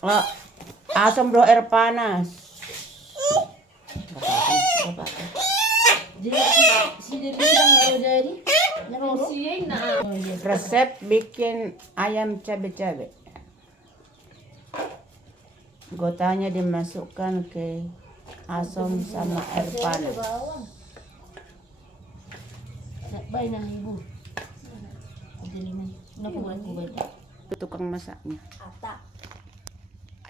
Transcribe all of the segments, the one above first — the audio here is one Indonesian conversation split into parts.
Ah, asam bro air panas. Gak apa-apa. Jadi si Dewi bilang naruh jadi naruh si nah. Resep bikin ayam cabe-cabe. Gotanya dimasukkan ke asam sama air panas. Baik nah ibu. Jadi mana? Kenapa buat baik? Tukang masaknya. Ata.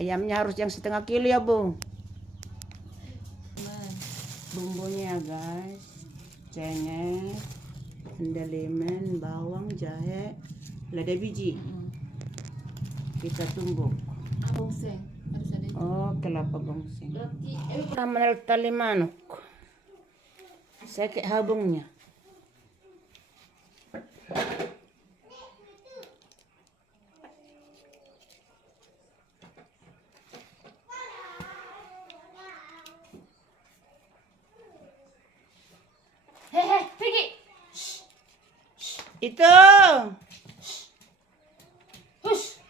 Ayamnya harus yang 1/2 kilo ya, Bu. Bumbunya guys. Cengkeh, andaliman, bawang, jahe, lada biji. Kita tumbuk. Gongseng harus ada. Oh, kelapa gongseng. Berarti Ramal tali manuk. Sakit habungnya. pergi. Itu. Hush.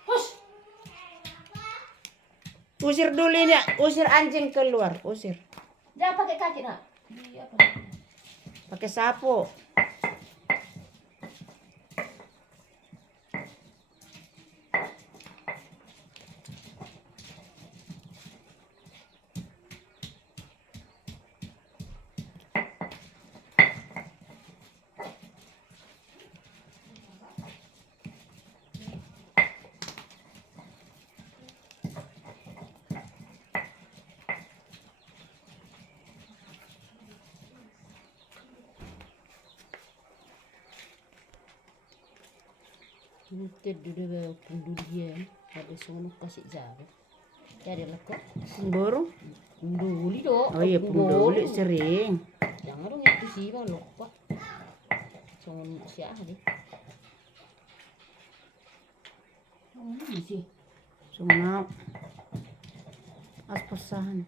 Usir dulu ini, usir anjing keluar, usir. Jangan pakai kaki nak. Di apa? Pakai sapu. Mungkin dulu pendulian ada sono kasih jago. Cari lekuk. Burung. Penduli dok. Oh iya, penduli sering. Jangan dong itu sih bang lupa. Sono siapa deh? Ini sih. Sungai. Aspasahan.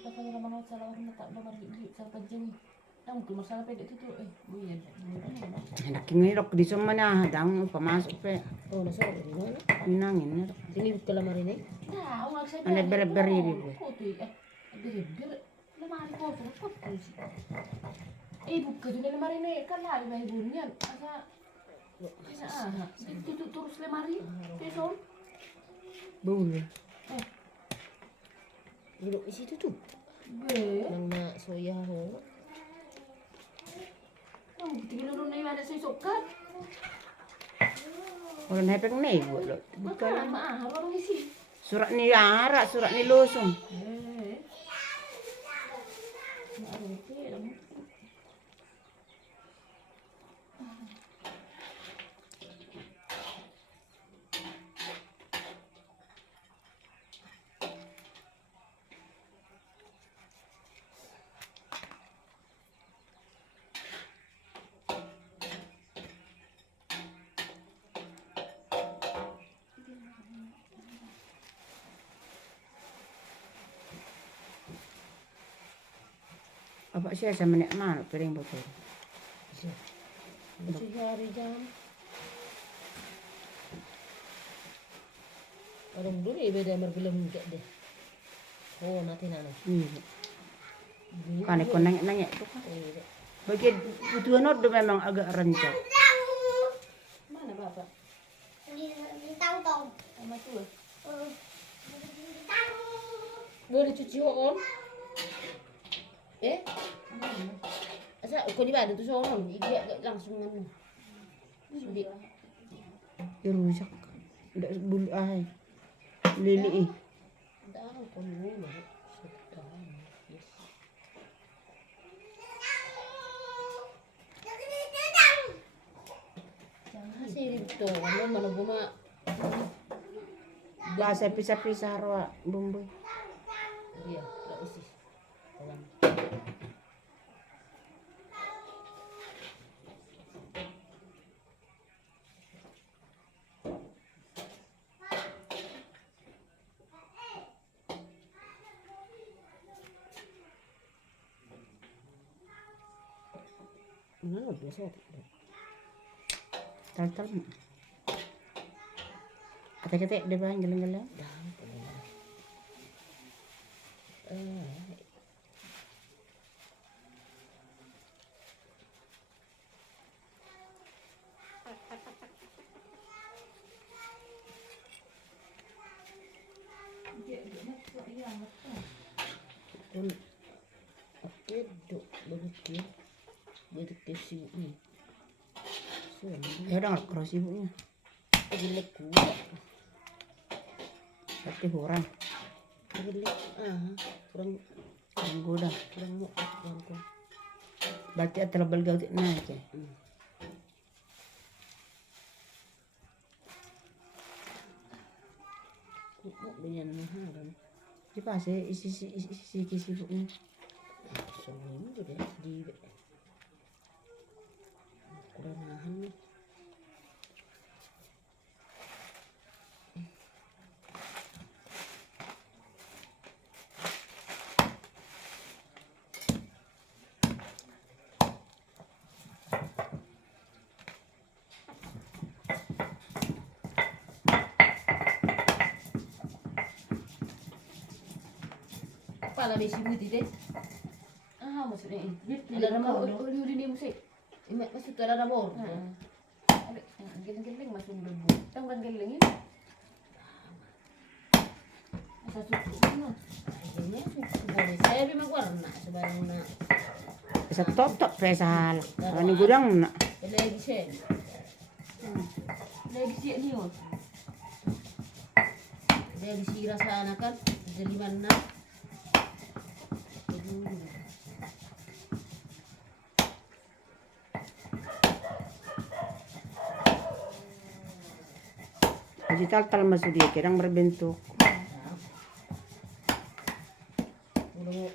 Pakai ramah salah orang tak nomor di salah panjang. Mungkin masalah pendek itu tuh buyan. Enak ini dok di mana dang pemasuk pe. Oh, nasa di mana? Nangin. Ini buka lamar ini. Nah, uang saya. Ada beri ini bu. Ber lemari kosong kok sih. Buka juga lemari ini kan lari main ibunya. Asa itu terus lemari. Besok. Boleh. Duduk di situ tuh. Nang nak soya ho. Tinggal dulu nih ada saya sokat. Orang hepeng nih bu. Bukan mah orang isi. Surat ni arak, surat ni losong. Apa sih sama nek mana piring bocor. Masih hari jam. Orang dulu ya beda merbilang enggak deh. Oh, nanti nana. Kan ikut nanya itu kan. Bagi tujuan itu memang agak rancak. Mana bapak? Di tong. Sama tua. Boleh cuci hoon? Asa kau di mana tu seorang? Dia langsung anu. Sudah. Ya rusak. Ndak bulu ai. Lili. Dah kau dulu. Jangan sih itu. Mana bunga. Bahasa pisah-pisah roa bumbu. Iya, tak isi. Dalam. Mana biasa. Tal-tal mo. Kate-kate, di ba? Ang galing-galing. Oke, dok, begitu sih ini. Ya udah nggak keras ibunya. Gilek gua, Berarti kurang. gilek, kurang Gudang. kurang mau kurang. Berarti atau lebal gaut naik ya. Kok banyak mahal kan? Di pas isi ibunya. Soalnya itu deh di kurang mahal nih. Pala besi putih deh. Maksudnya ini. Ada nama uli ni musik. Ini masuk ke dalam bor. Ada geling-geling masuk debu. Tahu kan geling ini? Masa suku mana? Akhirnya suku boleh. Saya memang warna sebenarnya. Bisa top presal. Kalau ni gudang nak. Lagi sen. Lagi siap ni oh. Lagi si rasa anak kan. Jadi mana? Jadi tal-tal masuk dia, kadang berbentuk.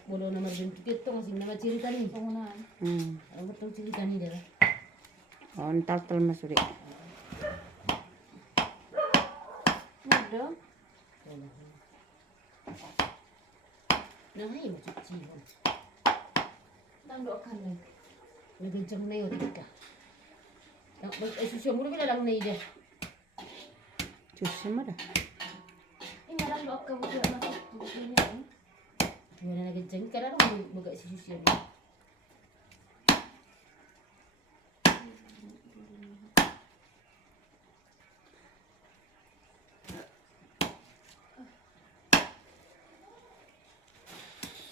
Bolo nomor bentuk itu masih nama cerita nih penggunaan. Orang betul cerita nih dah. Oh, tal-tal masuk dia. Ada. Nah, ini macam cium. Dan doakan nih. Lebih kencang nih udah. Yang susu mulu bila lang nih dia. Cus mana dah? Ini malam doakan buat masuk ini. Gimana lagi kencang? Kadang orang buka si susu ni.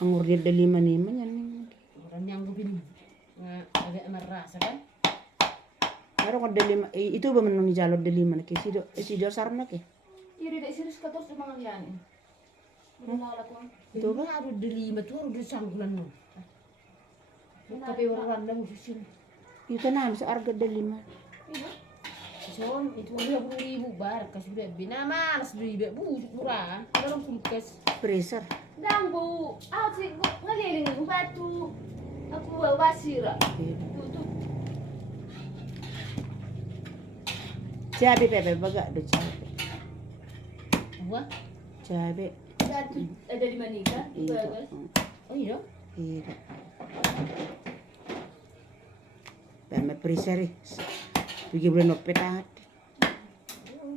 Anggur dia ada 5 nih, mana nih? Orang yang gubin agak merasa kan? Baru ada 5, itu bemenung di jalur ada 5 nih, si do sarna ke? Iya, dia serius kata sudah mengalian. Menolak kan? Itu Itu kan ada lima tuh ada sanggulan no. Tapi orang dah musuh. Itu nah, bisa harga ada 5. Iya. So, itu 20.000 bar kasih udah bina malas beli bu murah. Orang kulkas. Freezer. Dang bu, aku sih ngeliling batu. Aku bawa pasir. Tutup. Cabe pepe baga do cabe. Apa? Cabe. Ada di mana kan? Iya. Oh iya. Iya. Peme freezer. Pergi bulan opetat.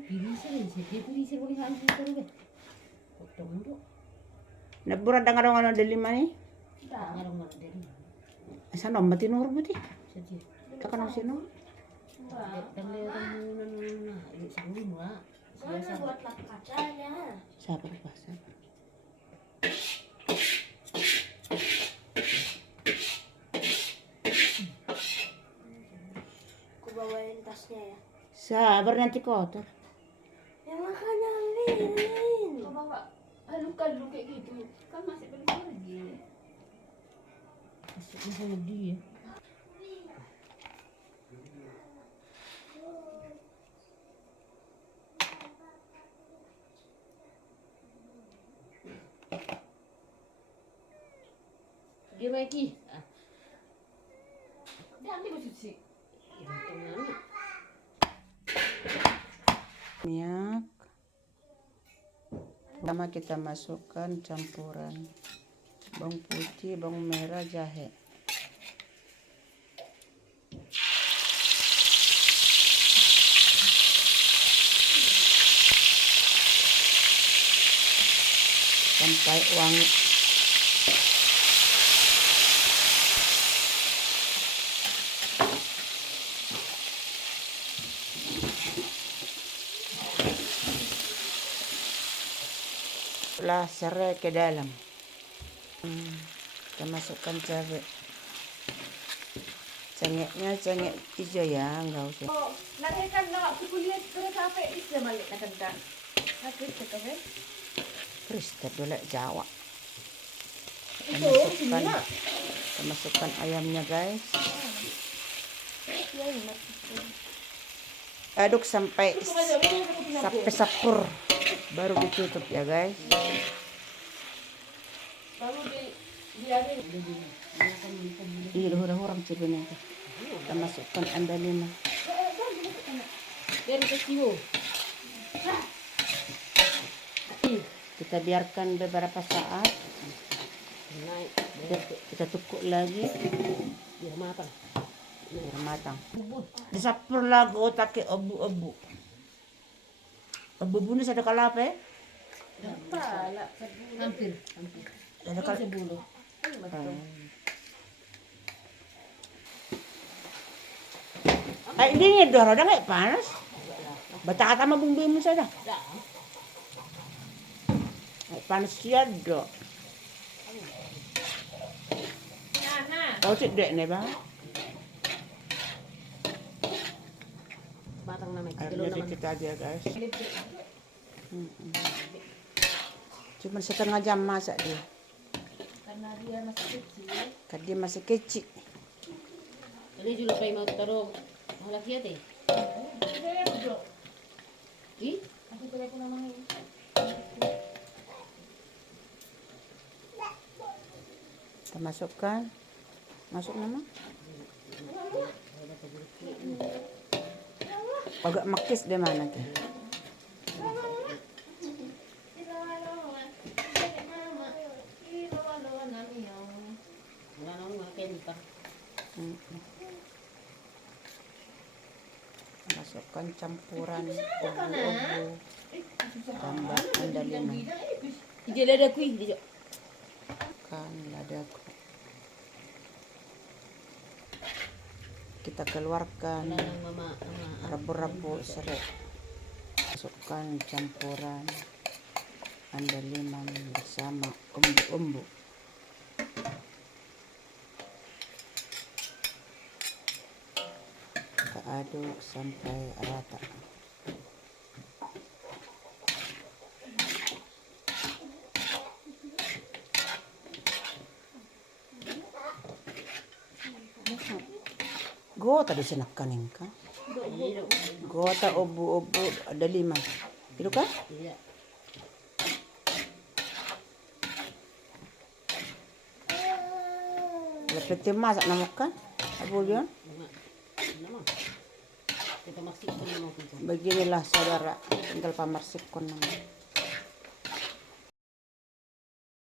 Freezer boleh hancur kan deh. Potong dulu. Nak berat dengan orang ada 5 nih. Tak ngarang dari. Asa nomor tinur berarti. Sedih. Tekan sino. Dan lewat nah, itu sebelum lah. Mana buat lap kacanya? Siapa pasal? Aku bawain tasnya ya. Sabar nanti kotor. Ya makanya ambilin. Kau bawa luka-luka kayak gitu kan masih belum lagi. Masih lagi ya. Dia lagi. Dia ambil cuci. Minyak. Pertama kita masukkan campuran bawang putih, bawang merah, jahe. Sampai wangi. Lah serai ke dalam. Kita masukkan cabai. Cengeknya cengek hijau ya, enggak usah. Oh, nanti kan lawak kuliah kereta apa bisa balik nak kan? Sakit kan? Kristet dulu Jawa. Kita Itu masukkan, sini. kita masukkan ayamnya guys. Aduk sampai sapur, baru ditutup ya guys. Baru diarin. Ini udah orang cibinnya. Kita masukkan andalima. Dari kesiwo. Kita biarkan beberapa saat. Kita tukuk lagi Biar matang. biar matang. Disapur lagi otaknya abu-abu. Abu-abu ini ada kalapa ya? Pala. Hampir. Ada kalapa. Sebuluh. Ay, ini nih udah nggak panas. Baca kata mah bumbuin saja. Ay, panas ya dok. Kau cek dek nih bang. Matang naman. Airnya dikit aja guys. Cuma setengah jam masak dia. Karena dia masih kecil. Karena dia masih kecil. Ini juga kayak mau taruh laki ya teh. Ih, aku telepon namanya. Kita masukkan. Masuk nama. Agak makis deh mana ke? Masukkan campuran ubu-ubu, tambah andalima, Dia ada kuih dia. kan ladaku. Kita keluarkan rabu-rabu serai. Masukkan campuran andalima bersama umbu-umbu. Kita aduk sampai rata. Gota di sinak kaning ka. Gota ubu-ubu ada 5. Itu kan? Iya. Lepet masak nama kan? Abu Lion. Kita masih Beginilah saudara, tinggal pamarsik kon nama.